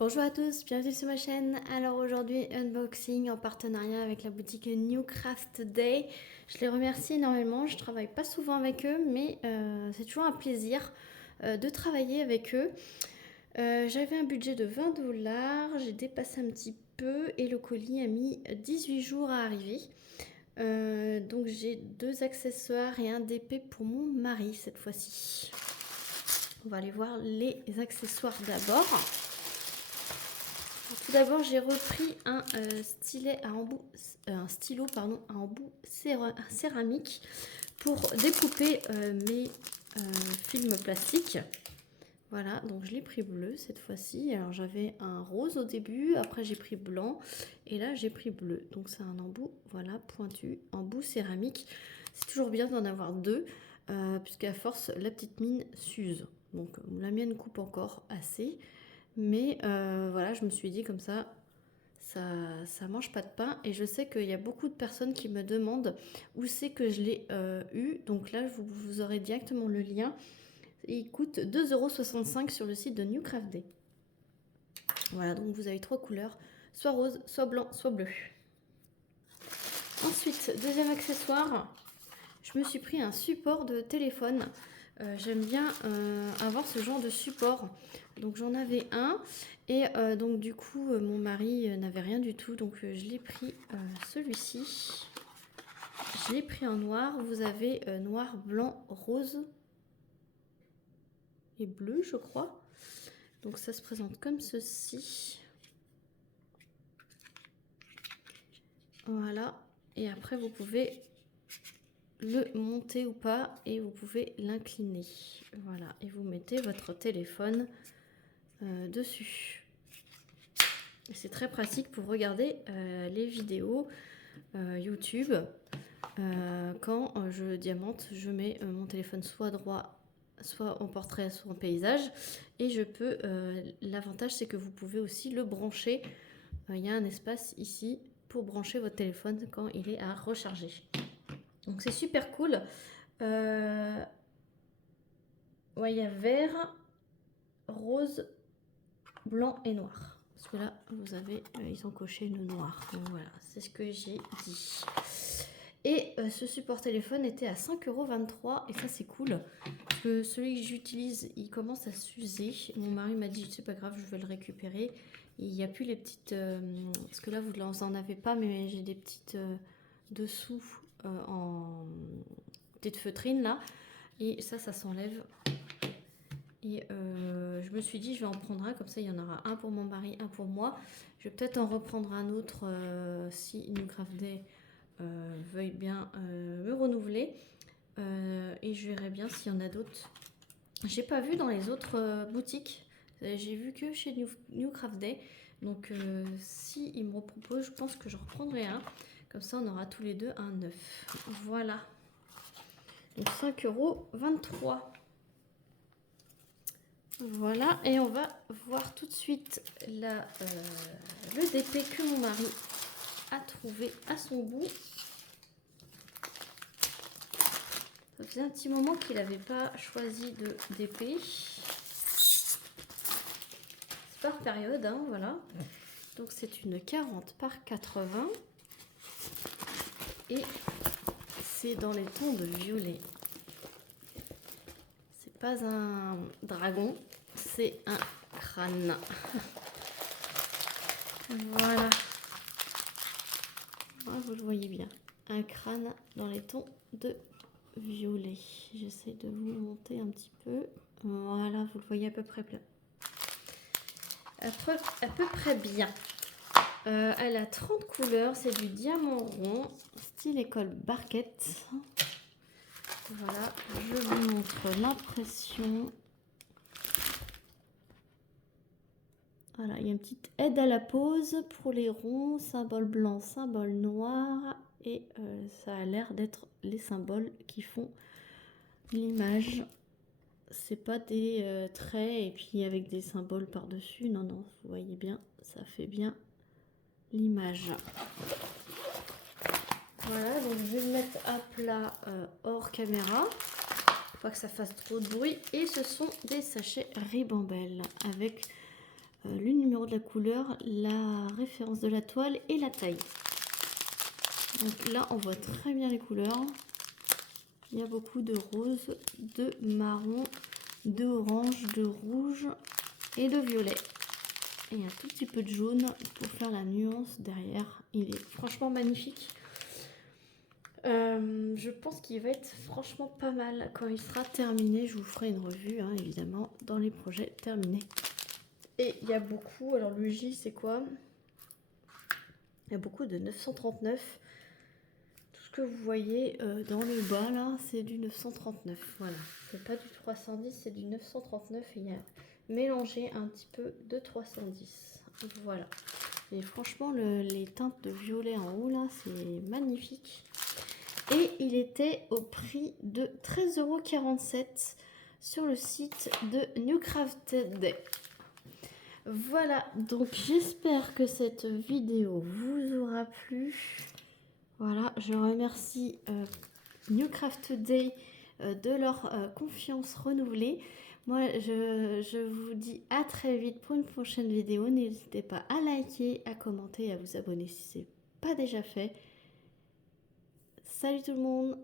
Bonjour à tous, bienvenue sur ma chaîne. Alors aujourd'hui, unboxing en partenariat avec la boutique New Craft Day. Je les remercie énormément, je travaille pas souvent avec eux, mais c'est toujours un plaisir de travailler avec eux. J'avais un budget de 20 $, j'ai dépassé un petit peu et le colis a mis 18 jours à arriver. Donc j'ai 2 accessoires et un DP pour mon mari cette fois-ci. On va aller voir les accessoires d'abord. Tout d'abord, j'ai repris un stylet à embout, un stylo pardon, à embout céramique pour découper mes films plastiques. Voilà, donc je l'ai pris bleu cette fois-ci. Alors j'avais un rose au début, après j'ai pris blanc et là j'ai pris bleu. Donc c'est un embout, voilà, pointu, embout céramique. C'est toujours bien d'en avoir deux, puisqu'à force la petite mine s'use. Donc la mienne coupe encore assez. Mais voilà, je me suis dit comme ça mange pas de pain. Et je sais qu'il y a beaucoup de personnes qui me demandent où c'est que je l'ai eu. Donc là, vous aurez directement le lien. Il coûte 2,65 € sur le site de New Craft Day. Voilà, donc vous avez 3 couleurs, soit rose, soit blanc, soit bleu. Ensuite, deuxième accessoire, je me suis pris un support de téléphone. J'aime bien avoir ce genre de support. Donc j'en avais un et donc du coup mon mari n'avait rien du tout, donc je l'ai pris celui-ci. Je l'ai pris en noir. Vous avez noir, blanc, rose et bleu, je crois. Donc ça se présente comme ceci. Voilà. Et après vous pouvez le monter ou pas et vous pouvez l'incliner. Voilà. Et vous mettez votre téléphone dessus. C'est très pratique pour regarder les vidéos YouTube. Quand je diamante, je mets mon téléphone soit droit, soit en portrait, soit en paysage. Et je peux. L'avantage, c'est que vous pouvez aussi le brancher. Il y a un espace ici pour brancher votre téléphone quand il est à recharger. Donc c'est super cool. Ouais, il y a vert, rose, blanc et noir. Parce que là, vous avez, ils ont coché le noir. Donc voilà, c'est ce que j'ai dit. Et ce support téléphone était à 5,23 € et ça c'est cool. Parce que celui que j'utilise, il commence à s'user. Mon mari m'a dit, c'est pas grave, je vais le récupérer. Il n'y a plus les petites... parce que là, vous n'en avez pas, mais j'ai des petites dessous en petites feutrines là. Et ça s'enlève. Et je me suis dit, je vais en prendre un, comme ça il y en aura un pour mon mari, un pour moi. Je vais peut-être en reprendre un autre si New Craft Day veuille bien me renouveler. Et je verrai bien s'il y en a d'autres. J'ai pas vu dans les autres boutiques. J'ai vu que chez New Craft Day. Donc si il me propose, je pense que je reprendrai un. Comme ça on aura tous les deux un neuf. Voilà. Donc 5,23 €. Voilà, et on va voir tout de suite le DP que mon mari a trouvé à son goût. Ça faisait un petit moment qu'il n'avait pas choisi de DP. C'est par période, hein, voilà. Donc c'est une 40 par 80. Et c'est dans les tons de violet. C'est pas un dragon, c'est un crâne. Voilà. Vous le voyez bien. Un crâne dans les tons de violet. J'essaie de vous monter un petit peu. Voilà, vous le voyez à peu près bien. À peu près bien. Elle a 30 couleurs. C'est du diamant rond, style école barquette. Voilà, je vous montre l'impression. Voilà, il y a une petite aide à la pose pour les ronds, symbole blanc, symbole noir. Et ça a l'air d'être les symboles qui font l'image. C'est pas des traits et puis avec des symboles par-dessus. Non, non, vous voyez bien, ça fait bien l'image. Voilà, donc je vais le mettre à plat hors caméra. Pas que ça fasse trop de bruit. Et ce sont des sachets Ribambelle avec le numéro de la couleur, la référence de la toile et la taille. Donc là, on voit très bien les couleurs. Il y a beaucoup de rose, de marron, de orange, de rouge et de violet. Et un tout petit peu de jaune pour faire la nuance derrière. Il est franchement magnifique. Je pense qu'il va être franchement pas mal quand il sera terminé. Je vous ferai une revue, hein, évidemment, dans les projets terminés. Et il y a beaucoup, alors le J c'est quoi? Il y a beaucoup de 939. Tout ce que vous voyez dans le bas là, c'est du 939. Voilà, c'est pas du 310, c'est du 939 et il y a mélangé un petit peu de 310. Voilà. Et franchement, les teintes de violet en haut là, c'est magnifique. Et il était au prix de 13,47 € sur le site de New Crafted Day. Voilà, donc j'espère que cette vidéo vous aura plu. Voilà, je remercie New Crafted Day de leur confiance renouvelée. Moi, je vous dis à très vite pour une prochaine vidéo. N'hésitez pas à liker, à commenter et à vous abonner si ce n'est pas déjà fait. Salut tout le monde!